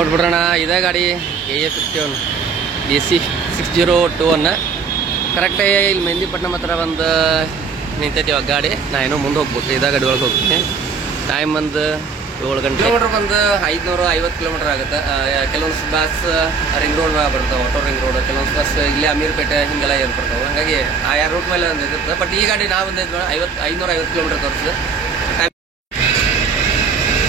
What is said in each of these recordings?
ನೋಡ್ಬಿಡ್ರಣ ಇದೇ ಗಾಡಿ KA51 DC 602 ಕರೆಕ್ಟಾಗಿ ಇಲ್ಲಿ ಮೆಹಂದಿಪಟ್ನಂ ಹತ್ರ ಒಂದು ನಿಂತೈತಿ ಇವಾಗ ಗಾಡಿ. ನಾ ಏನೋ ಮುಂದೆ ಹೋಗ್ಬೇಕು, ಇದೇ ಗಾಡಿ ಒಳಗೆ ಹೋಗ್ತೀನಿ. ಟೈಮ್ ಒಂದು 7 ಗಂಟೆ. ಕಿಲೋಮೀಟ್ರ್ ಬಂದು 550 ಕಿಲೋಮೀಟರ್ ಆಗುತ್ತೆ. ಕೆಲವೊಂದು ಬಸ್ ರಿಂಗ್ ರೋಡ್ ಬರ್ತಾವೆ, ಆಟೋ ರಿಂಗ್ ರೋಡ್. ಕೆಲವೊಂದು ಬಸ್ ಇಲ್ಲಿ ಅಮೀರ್ಪೇಟೆ ಹಿಂಗೆಲ್ಲ ಏನು ಬರ್ತಾವೆ. ಹಾಗಾಗಿ ಆ ಯಾರು ರೂಟ್ ಮೇಲೆ ಒಂದು ಇರುತ್ತೆ. ಬಟ್ ಈ ಗಾಡಿ ನಾವು ಒಂದು 550 ಕಿಲೋಮೀಟರ್ ತೋರಿಸಿದೆ.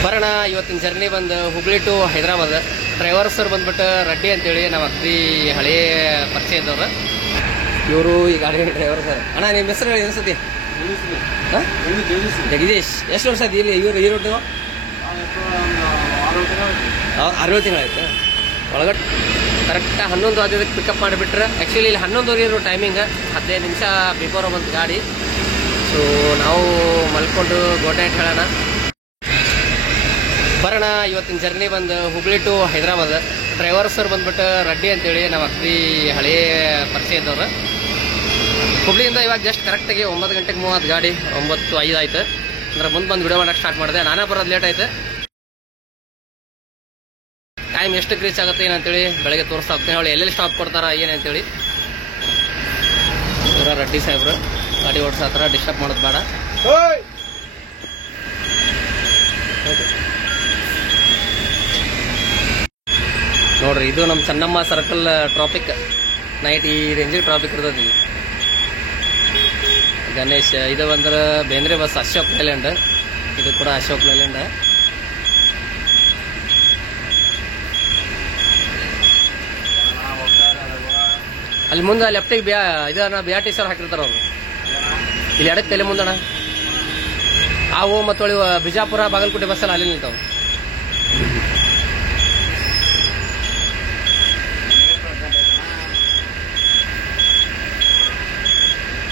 ಬರೋಣ ಇವತ್ತಿನ ಜರ್ನಿ ಬಂದು Hubli to Hyderabad. Driver sir ಬಂದ್ಬಿಟ್ಟು ರೆಡ್ಡಿ ಅಂತೇಳಿ ನಮ್ಮ ಅತ್ತಿ ಹಳೇ ಪರಿಚಯ ಇದ್ದವ್ರು. ಇವರು ಈ ಗಾಡಿ ಡ್ರೈವರ್ ಸರ್. ಅಣ್ಣ ನಿಮ್ಮ ಹೆಸರು ಹೇಳಿ ಅನ್ಸತಿ? ಜಗದೀಶ್. ಎಷ್ಟು ವರ್ಷ ಆಯ್ತು ಇಲ್ಲಿ ಇವರು ಈ ರೂಟ್? 6 ತಿಂಗಳಾಯ್ತು ಒಳಗಡೆ. ಕರೆಕ್ಟ್ 11:15 ಪಿಕಪ್ ಮಾಡಿಬಿಟ್ರೆ. ಆ್ಯಕ್ಚುಲಿ ಇಲ್ಲಿ 11:00 ಇರೋ ಟೈಮಿಂಗ್, 15 ನಿಮಿಷ ಬಿಫೋರ್ ಬಂತು ಗಾಡಿ. ಸೊ ನಾವು ಮಲ್ಕೊಂಡು ಗೋಟೆ ಅಂತ ಹೇಳೋಣ. ಬರೋಣ ಇವತ್ತಿನ ಜರ್ನಿ ಬಂದು Hubli to Hyderabad. Driver sir ಬಂದ್ಬಿಟ್ಟು ರೆಡ್ಡಿ ಅಂತೇಳಿ ನಮ್ಮ ಅತ್ತಿ ಹಳೇ ಪರಿಚಯ ಇದ್ದವ್ರು. ಹುಬ್ಳಿಯಿಂದ ಇವಾಗ ಜಸ್ಟ್ ಕರೆಕ್ಟಾಗಿ 9 ಗಂಟೆಗೆ 30 ಗಾಡಿ. 9:05 ಆಯ್ತು. ಅಂದ್ರೆ ಮುಂದೆ ಬಂದು ವಿಡಿಯೋ ಮಾಡೋಕ್ಕೆ ಸ್ಟಾರ್ಟ್ ಮಾಡಿದೆ. ನಾನೇ ಬರೋದು ಲೇಟ್ ಆಯ್ತು. ಟೈಮ್ ಎಷ್ಟಕ್ಕೆ ರೀಚ್ ಆಗುತ್ತೆ ಏನಂತೇಳಿ ಬೆಳಗ್ಗೆ ತೋರಿಸ್ತಾ ಹೋಗ್ತೀನಿ. ಅವಳು ಎಲ್ಲೆಲ್ಲಿ ಸ್ಟಾಪ್ ಕೊಡ್ತಾರ ಏನಂತೇಳಿ. ರೆಡ್ಡಿ ಸಾಹೇಬ್ರು ಗಾಡಿ ಓಡಿಸತ್ರ ಡಿಸ್ಟರ್ಬ್ ಮಾಡೋದು ಬೇಡ. ನೋಡ್ರಿ, ಇದು ನಮ್ಮ ಚೆನ್ನಮ್ಮ ಸರ್ಕಲ್ ಟ್ರಾಫಿಕ್. ನೈಟ್ ಈ ರೇಂಜಿಗೆ ಟ್ರಾಫಿಕ್ ಇರ್ತದೆ ಇಲ್ಲಿ. ಗಣೇಶ್ ಇದು ಬಂದ್ರೆ ಬೇಂದ್ರೆ ಬಸ್ ಅಶೋಕ್ ಲೈಲ್ಯಾಂಡ್. ಇದು ಕೂಡ ಅಶೋಕ್ ಲೈಲ್ಯಾಂಡ್. ಅಲ್ಲಿ ಮುಂದೆ ಲೆಫ್ಟಿಗೆ ಇದನ್ನ BRT ಸರ್ ಹಾಕಿರ್ತಾರ ಅವರು. ಇಲ್ಲಿ ಎಡಕ್ಕೆ ತಲೆ ಮುಂದಣ ಅವು ಮತ್ತೊಳಿ ಬಿಜಾಪುರ ಬಾಗಲಕೋಟೆ ಬಸ್ಸಲ್ಲಿ ಅಲ್ಲಿ ನಿಲ್ತಾವ.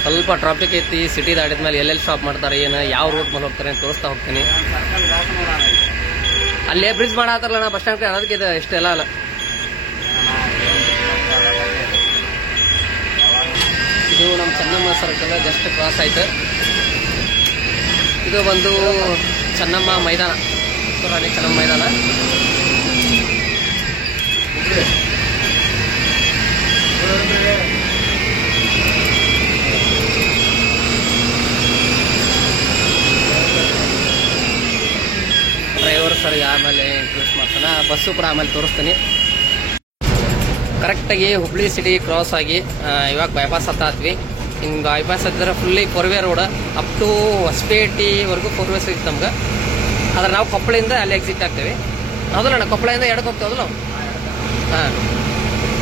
ಸ್ವಲ್ಪ ಟ್ರಾಫಿಕ್ ಐತಿ. ಸಿಟಿ ದಾಟಿದ್ಮೇಲೆ ಎಲ್ಲೆಲ್ಲಿ ಸ್ಟಾಪ್ ಮಾಡ್ತಾರೆ, ಏನು ಯಾವ ರೂಟ್ ಮೇಲೆ ಹೋಗ್ತಾರೆ ಅಂತ ತೋರಿಸ್ತಾ ಹೋಗ್ತೀನಿ. ಅಲ್ಲೇ ಬ್ರಿಡ್ಜ್ ಮಾಡತ್ತಾರಲ್ಲ ನಾ ಬಸ್ ಸ್ಟ್ಯಾಂಡ್ ಕಡೆ, ಅದಕ್ಕೆ ಇದು ಇಷ್ಟೆಲ್ಲ ಅಲ್ಲ. ಇದು ನಮ್ಮ ಚೆನ್ನಮ್ಮ ಸರ್ಕಲ್ ಜಸ್ಟ್ ಕ್ರಾಸ್ ಆಯ್ತು. ಇದು ಬಂದು ಚೆನ್ನಮ್ಮ ಮೈದಾನ, ರಾಣಿ ಚೆನ್ನಮ್ಮ ಮೈದಾನ. ಡ್ರೈವರ್ ಸರ್ಗೆ ಆಮೇಲೆ ಇಂಟ್ರೊಡ್ಯೂಸ್ ಮಾಡ್ತಾನೆ. ಬಸ್ಸು ಕೂಡ ಆಮೇಲೆ ತೋರಿಸ್ತೀನಿ. ಕರೆಕ್ಟಾಗಿ ಹುಬ್ಳಿ ಸಿಟಿ ಕ್ರಾಸ್ ಆಗಿ ಇವಾಗ ಬೈಪಾಸ್ ಹತ್ತಾತ್ವಿ. ಹಿಂಗೆ ಬೈಪಾಸ್ ಹತ್ತಿದ್ರೆ fully 4 way road up to ಹೊಸಪೇಟೆವರೆಗೂ 4 ವೇ ಸಿಗುತ್ತೆ ನಮ್ಗೆ. ಆದ್ರೆ ನಾವು ಕೊಪ್ಪಳಿಂದ ಅಲ್ಲಿ ಎಕ್ಸಿಟ್ ಆಗ್ತೀವಿ. ಹೌದಲ್ಲ ಅಣ್ಣ? ಕೊಪ್ಪಳಿಂದ ಎಡಕ್ಕೆ ಹೋಗ್ತಾವಲ್ಲ ನಾವು. ಹಾಂ,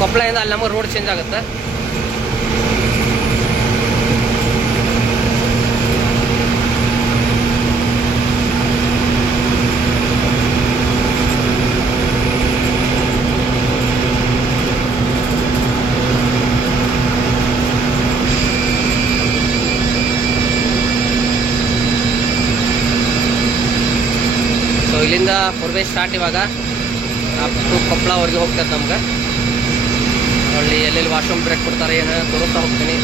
ಕೊಪ್ಪಳಿಂದ ಅಲ್ಲಿ ನಮಗೆ ರೋಡ್ ಚೇಂಜ್ ಆಗುತ್ತೆ. ಇಲ್ಲಿಂದ 4 ವೇ ಸ್ಟಾರ್ಟ್. ಇವಾಗ ಅಪ್ ಟು ಕೊಪ್ಪಳವರೆಗೆ ಹೋಗ್ತದೆ ನಮ್ಗೆ. ಒಳ್ಳೆ ಎಲ್ಲೆಲ್ಲಿ ವಾಶ್ರೂಮ್ ಬ್ರೇಕ್ ಕೊಡ್ತಾರೆ ಏನು ತೋರಿಸ್ತಾ ಹೋಗ್ತೀನಿ.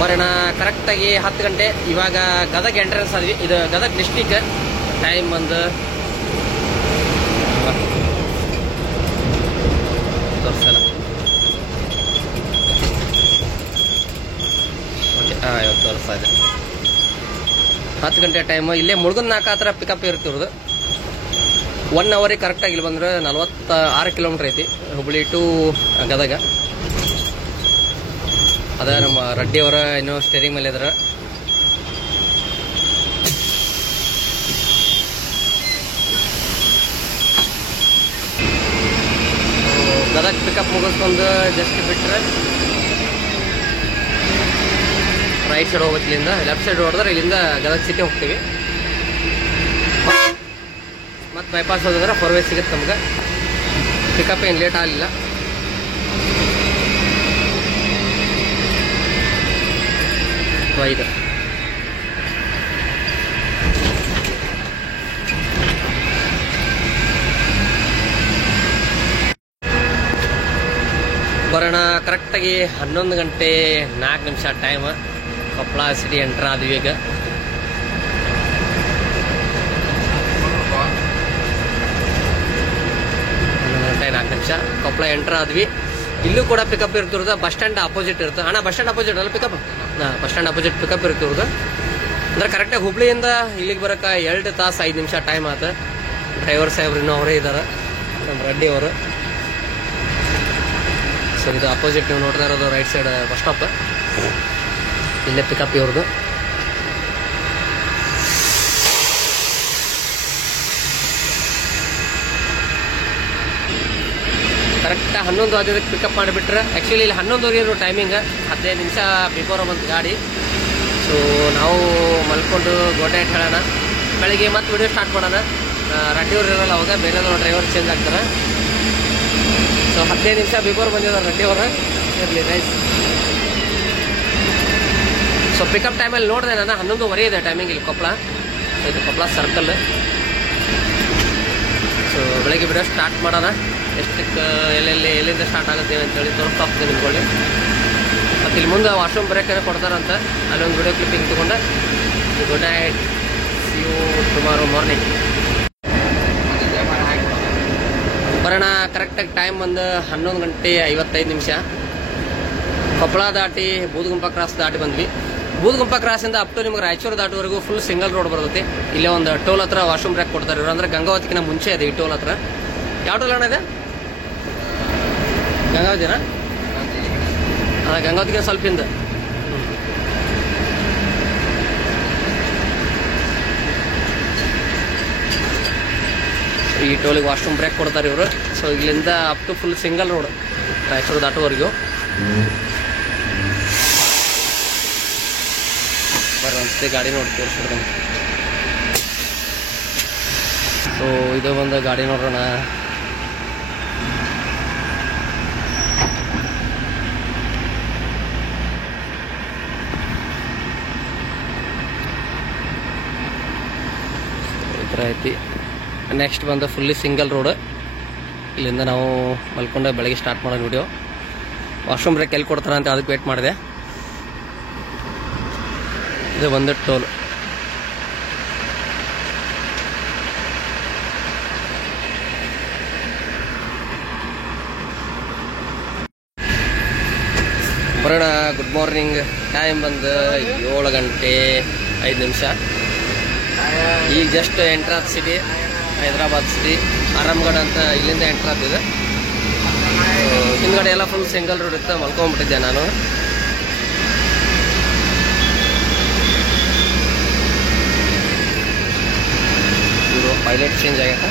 ಬರೋಣ ಕರೆಕ್ಟಾಗಿ 10 ಗಂಟೆ. ಇವಾಗ ಗದಗ ಎಂಟ್ರೆನ್ಸ್ ಆದ್ವಿ. ಇದು ಗದಗ ಡಿಸ್ಟಿಕ್. ಟೈಮ್ ಒಂದು ತೋರಿಸಲ್ಲ. ಓಕೆ, ಇವತ್ತು ತೋರಿಸ್ತಾ ಇದೆ 10 ಗಂಟೆ ಟೈಮು. ಇಲ್ಲೇ ಮುಳುಗನ್ ನಾಲ್ಕು ಹತ್ರ ಪಿಕಪ್ ಇರ್ತಿರೋದು. 1 ಅವರಿಗೆ ಕರೆಕ್ಟಾಗಿ ಇಲ್ಲಿ ಬಂದ್ರೆ 46 ಕಿಲೋಮೀಟ್ರ್ ಐತಿ ಹುಬ್ಳಿ ಟು ಗದಗ. ಅದ ನಮ್ಮ ರೆಡ್ಡಿ ಅವರ ಇನ್ನೂ ಸ್ಟೇರಿಂಗ್ ಮೇಲೆ ಇದ್ರ. ಗದಗ ಪಿಕಪ್ ಮುಗಿಸ್ಕೊಂಡು ಜಸ್ಟ್ ಬಿಟ್ಟರೆ ರೈಟ್ ಸೈಡ್ ಹೋಗ್ಬೇಕು. ಇಲ್ಲಿಂದ ಲೆಫ್ಟ್ ಸೈಡ್ ಹೊಡೆದ್ರೆ ಇಲ್ಲಿಂದ ಗದಗ ಸಿಟಿ ಹೋಗ್ತೀವಿ. ಮತ್ತು ಬೈಪಾಸ್ ಹೋಗಿದ್ರೆ 4 ವೇ ಸಿಗುತ್ತೆ ನಮ್ಗೆ. ಪಿಕಪ್ ಏನು ಲೇಟ್ ಆಗಲಿಲ್ಲ. ಇದು ಕರೆಕ್ಟಾಗಿ 11 ಗಂಟೆ 4 ನಿಮಿಷ ಟೈಮ್. ಕೊಪ್ಪಳ ಸಿಟಿ ಎಂಟ್ರ್ ಆದ್ವಿ ಈಗ. ನಿಮಿಷ ಕೊಪ್ಪಳ ಎಂಟರ್ ಆದ್ವಿ. ಇಲ್ಲೂ ಕೂಡ ಪಿಕಪ್ ಇರ್ತಿರೋದು ಬಸ್ ಸ್ಟ್ಯಾಂಡ್ ಅಪೋಸಿಟ್ ಇರುತ್ತೆ. ಅಣ್ಣ ಬಸ್ ಸ್ಟ್ಯಾಂಡ್ ಅಪೋಸಿಟ್ ಅಲ್ಲ pickup? Bus stand opposite pickup ಇರ್ತಿರೋದು. ಅಂದ್ರೆ ಕರೆಕ್ಟಾಗಿ ಹುಬ್ಳಿಯಿಂದ ಇಲ್ಲಿಗೆ ಬರೋಕೆ 2 ತಾಸು 5 ನಿಮಿಷ ಟೈಮ್ ಆತ. ಡ್ರೈವರ್ ಸಾಹೇಬ್ರು ಇನ್ನೂ ಅವರೇ ಇದ್ದಾರೆ, ನಮ್ಮ ರೆಡ್ಡಿ ಅವರು. ಸೊ ಇದು ಅಪೋಸಿಟ್ ನೀವು ನೋಡ್ತಾ ಇರೋದು ರೈಟ್ ಸೈಡ್ ಬಸ್ ಸ್ಟಾಪ್. ಇಲ್ಲೇ ಪಿಕಪ್ ಇವ್ರದ್ದು. ಕರೆಕ್ಟ್ 11 ಆಗೋದಕ್ಕೆ ಪಿಕಪ್ ಮಾಡಿಬಿಟ್ರೆ. ಆ್ಯಕ್ಚುಲಿ ಇಲ್ಲಿ 11 ಇರೋ ಟೈಮಿಂಗ್, 15 ನಿಮಿಷ ಬಿಫೋರ್ ಬಂತು ಗಾಡಿ. ಸೊ ನಾವು ಮಲ್ಕೊಂಡು ಗೋಟೆ ಇಟ್ಟು ಹೇಳೋಣ, ಬೆಳಿಗ್ಗೆ ಮತ್ತೆ ವಿಡಿಯೋ ಸ್ಟಾರ್ಟ್ ಮಾಡೋಣ. ರೆಡ್ಡಿಯವ್ರು ಇರೋಲ್ಲ, ಅವಾಗ ಬೇರೆ ಡ್ರೈವರ್ ಚೇಂಜ್ ಆಗ್ತಾರೆ. ಸೊ 15 ನಿಮಿಷ ಬಿಫೋರ್ ಬಂದಿದ್ದಾರೆ ರೆಡ್ಡಿಯವರು. ಇರಲಿ ರೈಸ್. ಸೊ ಪಿಕಪ್ ಟೈಮಲ್ಲಿ ನೋಡಿದೆ ನಾನು 11:15 ಇದೆ ಟೈಮಿಂಗ್ ಇಲ್ಲಿ ಕೊಪ್ಪಳ. ಸೊ ಇದು ಕೊಪ್ಪಳ ಸರ್ಕಲ್. ಸೊ ಬೆಳಗ್ಗೆ ವಿಡಿಯೋ ಸ್ಟಾರ್ಟ್ ಮಾಡೋಣ. ಎಷ್ಟಕ್ಕೆ ಎಲ್ಲಿಂದ ಸ್ಟಾರ್ಟ್ ಆಗುತ್ತೆ ಅಂತೇಳಿ ತೋರಿಸ್ತಾ ಹೋಗ್ತೀನಿ ನಿಮ್ಕೊಳ್ಳಿ. ಮತ್ತು ಇಲ್ಲಿ ಮುಂದೆ ವಾಶ್ರೂಮ್ ಬ್ರೇಕ್ ಏನೋ ಕೊಡ್ತಾರಂತ, ಅಲ್ಲೊಂದು ವಿಡಿಯೋ ಕ್ಲಿಪ್ಪಿಂಗ್ ತೊಗೊಂಡೆ. Good night, see you tomorrow morning. ಬರೋಣ. ಕರೆಕ್ಟಾಗಿ ಟೈಮ್ ಬಂದು 11 ಗಂಟೆ 55 ನಿಮಿಷ. ಕೊಪ್ಪಳ ದಾಟಿ ಬೂದಗುಂಪ ಕ್ರಾಸ್ ದಾಟಿ ಬಂದ್ವಿ. ಬೂದಗುಂಪ ಕ್ರಾಸಿಂದ ಅಪ್ ಟು ನಿಮ್ಗೆ ರಾಯಚೂರು ದಾಟುವರೆಗೂ ಫುಲ್ ಸಿಂಗಲ್ ರೋಡ್ ಬರ್ತೈತಿ. ಇಲ್ಲೇ ಒಂದು ಟೋಲ್ ಹತ್ರ ವಾಶ್ರೂಮ್ ಬ್ರೇಕ್ ಕೊಡ್ತಾರೆ ಇವರು. ಅಂದರೆ ಗಂಗಾವತಿಗಿನ ಮುಂಚೆ ಇದೆ ಈ ಟೋಲ್ ಹತ್ರ. ಯಾವ ಟೋಲ್ ಅಣ್ಣ ಇದೆ? ಗಂಗಾವತಿನಾ? ಗಂಗಾವತಿಗೆ ಸ್ವಲ್ಪ ಹಿಂದೆ. ಈ ಟೋಲಿಗೆ ವಾಶ್ರೂಮ್ ಬ್ರೇಕ್ ಕೊಡ್ತಾರೆ ಇವರು. ಸೊ ಇಲ್ಲಿಂದ up to full single road Raichur ದಾಟುವರೆಗೂ. ಬರುವಂತೆ ಗಾಡಿ ನೋಡಿ ತೋರಿಸ್ಬಿಡ್ತೀನಿ. ಸೊ ಇದು ಒಂದು ಗಾಡಿ ನೋಡೋಣ. ಈ ಥರ ಐತಿ. ನೆಕ್ಸ್ಟ್ ಬಂದು ಫುಲ್ಲಿ ಸಿಂಗಲ್ ರೋಡ್. ಇಲ್ಲಿಂದ ನಾವು ಮಲ್ಕೊಂಡೆ ಬೆಳಗ್ಗೆ ಸ್ಟಾರ್ಟ್ ಮಾಡೋದು ವಿಡಿಯೋ. ವಾಶ್ರೂಮ್ ಬ್ರೇಕ್ ಎಲ್ಲಿ ಕೊಡ್ತಾರೆ ಅಂತ ಅದಕ್ಕೆ ವೇಟ್ ಮಾಡಿದೆ. ಇದು ಒಂದು ಟೋಲ್. ಬರೋಣ. Good morning. ಟೈಮ್ ಬಂದು 7 ಗಂಟೆ 5 ನಿಮಿಷ. ಈಗ ಜಸ್ಟ್ ಎಂಟ್ರ್ ಆದ ಸಿಟಿ ಹೈದರಾಬಾದ್ ಸಿಟಿ. ಆರಾಮ್ಗಢ ಅಂತ ಇಲ್ಲಿಂದ ಎಂಟ್ರ್ ಆಗ್ತಿದೆ. ಹಿಂದ್ಗಡೆ ಎಲ್ಲ ಫುಲ್ ಸಿಂಗಲ್ ರೋಡ್ ಇತ್ತು. ಮಲ್ಕೊಂಡ್ಬಿಟ್ಟಿದ್ದೆ ನಾನು. ಇವರು ಪೈಲಟ್ ಚೇಂಜ್ ಆಗೈತೆ.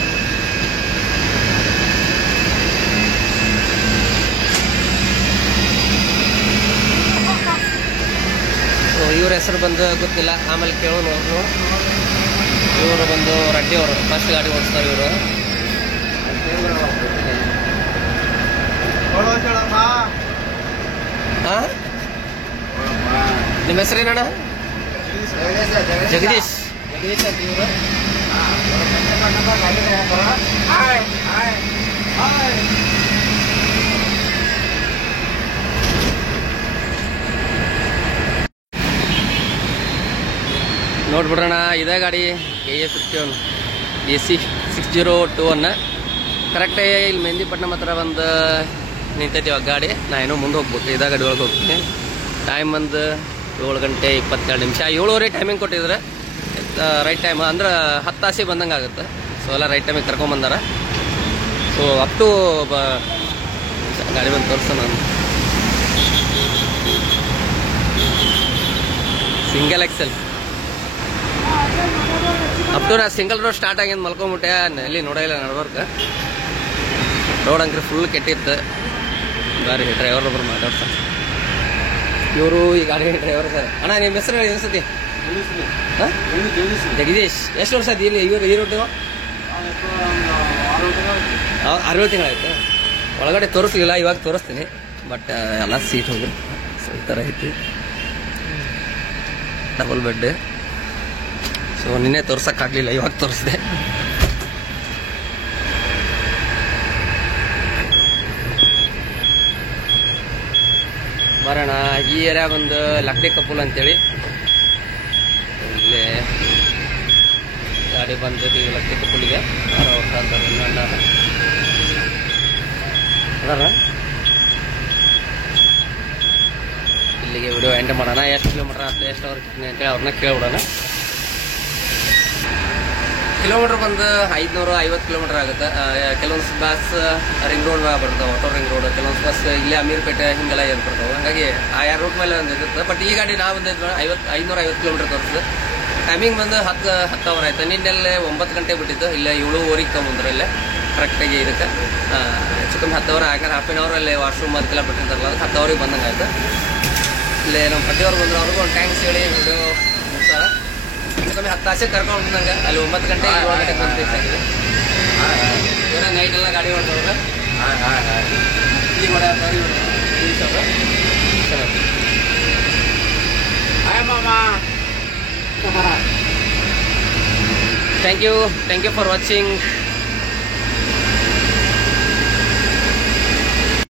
ಸೊ ಇವ್ರ ಹೆಸರು ಬಂದು ಗೊತ್ತಿಲ್ಲ, ಆಮೇಲೆ ಕೇಳೋನು. ಇವರು ಬಂದು ರೆಡ್ಡಿ ಅವರು, ಫಸ್ಟ್ ಗಾಡಿ ಓಡಿಸ್ತಾರೆ ಇವರು. ಹಾಂ, ನಿಮ್ಮ ಹೆಸರೇನಣ್ಣ? ಜಗದೀಶ್. ಜಗದೀಶ್ ಅಂತ ಇವರು. ನೋಡ್ಬಿಡ್ರಣ, ಇದೇ ಗಾಡಿ KA51 AC 6021. ಕರೆಕ್ಟಾಗಿ ಇಲ್ಲಿ ಮೆಹಂದಿಪಟ್ನಂ ಹತ್ರ ಒಂದು ನಿಂತೈತಿ ಇವಾಗ ಗಾಡಿ. ನಾ ಏನೋ ಮುಂದೆ ಹೋಗ್ಬೇಕು, ಇದೇ ಗಾಡಿ ಒಳಗೆ ಹೋಗ್ತೀನಿ. ಟೈಮ್ ಒಂದು 7 ಗಂಟೆ 22 ನಿಮಿಷ. 7:15 ಟೈಮಿಂಗ್ ಕೊಟ್ಟಿದ್ರೆ ರೈಟ್ ಟೈಮ್. ಅಂದ್ರೆ 10 ತಾಸಿಗೆ ಬಂದಂಗೆ ಆಗುತ್ತೆ. ಸೊ ಎಲ್ಲ ರೈಟ್ ಟೈಮಿಗೆ ಕರ್ಕೊಂಬಂದಾರ. ಸೊ ಅಪ್ ಟು ಗಾಡಿ ಬಂದು ತೋರಿಸ. ನಾನು ಸಿಂಗಲ್ ಎಕ್ಸೆಲ್ ಅಪ್ ಟು ನಾ ಸಿಂಗಲ್ ರೋಡ್ ಸ್ಟಾರ್ಟ್ ಆಗಿಂದ ಮಲ್ಕೊಂಬಿಟ್ಟೆ. ಎಲ್ಲಿ ನೋಡಿಲ್ಲ ನಡ್ವರ್ಕ್. ರೋಡ್ ಅಂಕ್ರೆ ಫುಲ್ ಕೆಟ್ಟಿತ್ತು. ಗಾಡಿ ಡ್ರೈವರ್ ಒಬ್ಬರು ಮಾತಾಡ್ತಾರೆ. ಇವರು ಈ ಗಾಡಿ ಡ್ರೈವರ್ ಸರ್. ಅಣ್ಣ ನಿಮ್ಮ ಹೆಸರು ಹೇಳಿ ಅನ್ಸತಿ? ಹಾಂ, ಜಗದೀಶ್. ಎಷ್ಟು ವರ್ಷ ಆಯ್ತು ಇಲ್ಲಿ ಈ ರೋಡ್? 6-7 ತಿಂಗಳಾಯ್ತು. ಒಳಗಡೆ ತೋರಿಸ್ಲಿಲ್ಲ, ಇವಾಗ ತೋರಿಸ್ತೀನಿ. ಬಟ್ ಎಲ್ಲ ಸೀಟ್ ಹೋಗಿ ಸೊ ಈ ಥರ ಐತಿ. Double bed. ಸೊ ನಿನ್ನೆ ತೋರ್ಸೋಕ್ಕಾಗಲಿಲ್ಲ, ಇವಾಗ ತೋರಿಸಿದೆ. ಬರೋಣ. ಈ ಏರಿಯಾ ಬಂದು ಲಕ್ಡಿ ಕಪೂಲ್ ಅಂತೇಳಿ. ಇಲ್ಲೇ ಗಾಡಿ ಬಂದೈತಿ ಲಕ್ಡಿ ಕಪೂಲಿಗೆ. ಅದಾರ ಇಲ್ಲಿಗೆ ವಿಡಿಯೋ ಎಂಡ್ ಮಾಡೋಣ. ಎಷ್ಟು ಕಿಲೋಮೀಟರ್ ಆಗ್ತದೆ, ಎಷ್ಟು ಅವರ್ ಅಂತೇಳಿ ಅವ್ರನ್ನ ಕೇಳ್ಬಿಡೋಣ. ಕಿಲೋಮೀಟರ್ ಬಂದು 550 ಕಿಲೋಮೀಟರ್ ಆಗುತ್ತೆ. ಕೆಲವೊಂದು ಬಸ್ ರಿಂಗ್ ರೋಡ್ ಬರ್ತಾವೆ, ಆಟೋ ರಿಂಗ್ ರೋಡ್. ಕೆಲವೊಂದು ಬಸ್ ಇಲ್ಲೇ ಅಮೀರ್ಪೇಟೆ ಹಿಂಗೆಲ್ಲ ಏನು ಬರ್ತಾವೆ. ಹಾಗಾಗಿ ಆ ರೂಟ್ ಮೇಲೆ ಒಂದು ಇರುತ್ತೆ. ಬಟ್ ಈ ಗಾಡಿ ನಾವು ಬಂದಿದ್ದು 550 ಕಿಲೋಮೀಟರ್ ತೋರಿಸ್ತದೆ. ಟೈಮಿಂಗ್ ಬಂದು 10 ಅವರ್ ಆಯ್ತು. ನಿನ್ನೆಲ್ಲೇ 9 ಗಂಟೆ ಬಿಟ್ಟಿದ್ದು, ಇಲ್ಲ 7:15 ತೊಗೊಂಡ್ರೆ ಇಲ್ಲೇ ಕರೆಕ್ಟಾಗಿ ಇದಕ್ಕೆ ಹೆಚ್ಚು ಕಮ್ಮಿ 10 ಅವರ್. ಯಾಕಂದ್ರೆ ಹಾಫ್ ಆನ್ ಅವರಲ್ಲಿ ವಾಶ್ರೂಮ್ ಅದಕ್ಕೆಲ್ಲ ಬಿಟ್ಟಿರ್ತಾರಲ್ಲ, ಅದು 10 ಅವರಿಗೆ ಬಂದಂಗೆ ಆಯ್ತು. ಇಲ್ಲೇ ನಮ್ಮ ಪಟ್ಟಿಯವ್ರು ಬಂದರು, ಅವ್ರಿಗೂ ಒಂದು ಟ್ಯಾಂಕ್ಸ್ ಹೇಳಿ ವಿಡಿಯೋ ಸರ್ ಹೆಚ್ಚು ಕಮ್ಮಿ 10 ತಾಸೆ ಕರ್ಕೊಂಡು ಬಂದಂಗೆ. ಅಲ್ಲಿ 9 ಗಂಟೆ 7 ಗಂಟೆಗೆ ಬಂದು ನೈಟ್ ಎಲ್ಲ ಗಾಡಿ ಹೊಡ್ದವ್ರೆ. ಈಗ ಥ್ಯಾಂಕ್ ಯು ಫಾರ್ ವಾಚಿಂಗ್.